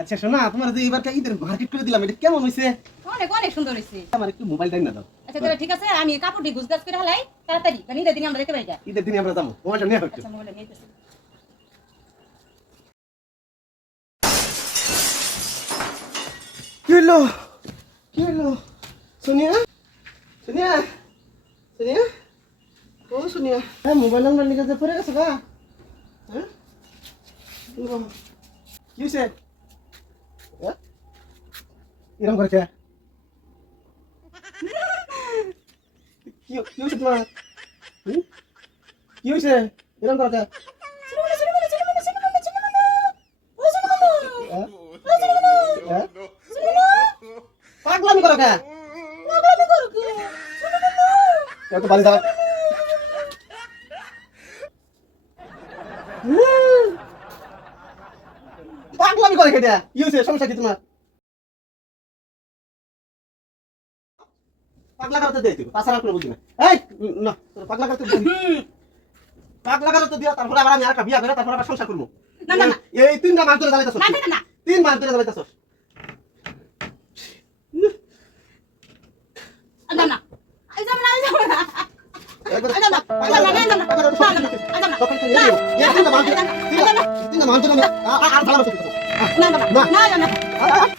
আচ্ছা শোনা, তোমার যে এবার ঈদের মার্কেট করে দিলাম, এটা কেমন হয়েছে? অনেক অনেক সুন্দর হয়েছে। আমার একটু মোবাইল টাইম না দাও। আচ্ছা তাহলে ঠিক আছে, আমি কাপড়টি গুছগাছ করে হালাই তাড়াতাড়ি, কারণ ঈদের দিনে আমরা দেখতে পাই না। ঈদের দিনে আমরা যাবো, মোবাইলটা নিয়ে আসো। আচ্ছা মোবাইলে নিতেছি। কি হলো? কি হলো? সোনিয়া, সোনিয়া, সোনিয়া, ও সোনিয়া, হ্যাঁ মোবাইল নাম্বার লিখে পড়ে গেছে গা? হ্যাঁ কি হয়েছে? এরকম করেছে? কি হয়েছে তোমার? কি হয়েছে এরকম করেছে? পাগলামি করো কে? এত বাড়ি দাও। পাগলামি করে কেটে কি হয়েছে? সমস্যা কি তোমার? পাগলা করতে দে তুই, পাছাড়া করে বুঝি না। এই না, তোর পাগলা করতে দিবি। পাগলা করতে দিও, তারপরে আবার আমি আরেকটা বিয়া করে তারপর আবার সংসার করব। না না না এই তিনটা মাস ধরে জ্বালাইতাছস। না না না 3 মাস ধরে জ্বালাইতাছস। না না আই যাব না, আই যাব না। একবার আই যাব না, আই যাব না, আই যাব না, আই যাব না, আই যাব না। সকাল থেকে এই তিনটা মাস ধরে, তিনটা মাস ধরে আর জ্বালানো করতে। না না না না না।